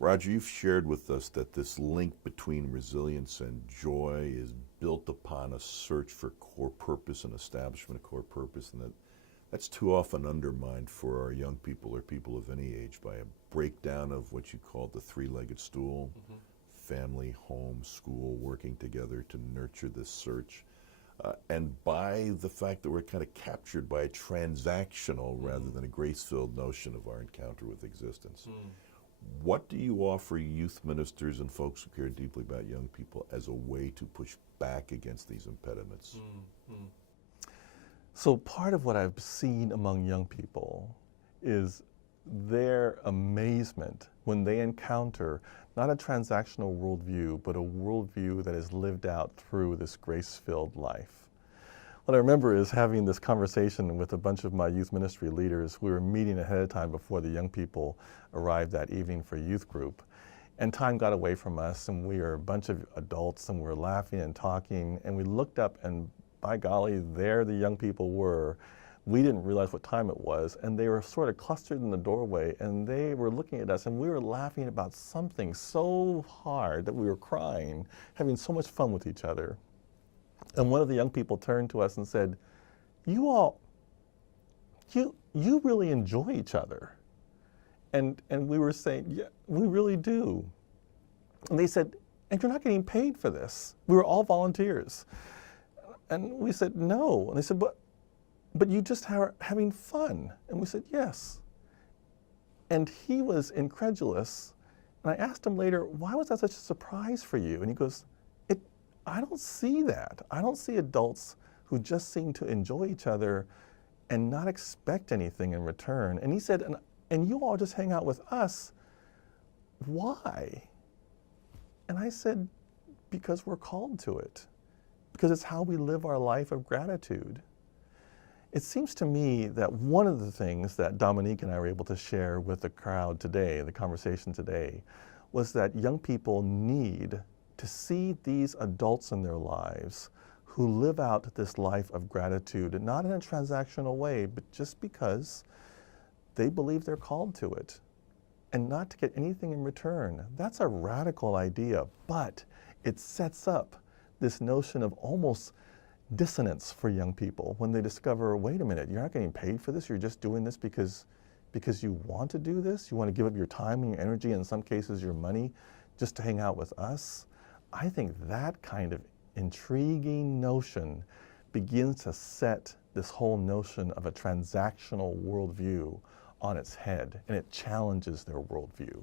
Rodger, you've shared with us that this link between resilience and joy is built upon a search for core purpose and establishment of core purpose, and that's too often undermined for our young people or people of any age by a breakdown of what you call the three-legged stool, family, home, school, working together to nurture this search. And by the fact that we're kind of captured by a transactional rather than a grace-filled notion of our encounter with existence. What do you offer youth ministers and folks who care deeply about young people as a way to push back against these impediments? So part of what I've seen among young people is their amazement when they encounter not a transactional worldview, but a worldview that is lived out through this grace-filled life. What I remember is having this conversation with a bunch of my youth ministry leaders. We were meeting ahead of time before the young people arrived that evening for youth group. And time got away from us, and we were a bunch of adults, and we were laughing and talking, and we looked up, and by golly, there the young people were. We didn't realize what time it was, and they were sort of clustered in the doorway, and they were looking at us, and we were laughing about something so hard that we were crying, having so much fun with each other. And one of the young people turned to us and said, you all, you really enjoy each other. And we were saying, yeah, we really do. And they said, and you're not getting paid for this. We were all volunteers. And we said, no. And they said, but you just are having fun. And we said, yes. And he was incredulous. And I asked him later, why was that such a surprise for you? And he goes, I don't see that. I don't see adults who just seem to enjoy each other and not expect anything in return. And he said, and you all just hang out with us. Why? And I said, because we're called to it. Because it's how we live our life of gratitude. It seems to me that one of the things that Dominique and I were able to share with the crowd today, the conversation today, was that young people need to see these adults in their lives who live out this life of gratitude, not in a transactional way, but just because they believe they're called to it, and not to get anything in return. That's a radical idea, but it sets up this notion of almost dissonance for young people when they discover, wait a minute, you're not getting paid for this, you're just doing this because you want to do this, you want to give up your time and your energy, in some cases your money, just to hang out with us. I think that kind of intriguing notion begins to set this whole notion of a transactional worldview on its head, and it challenges their worldview.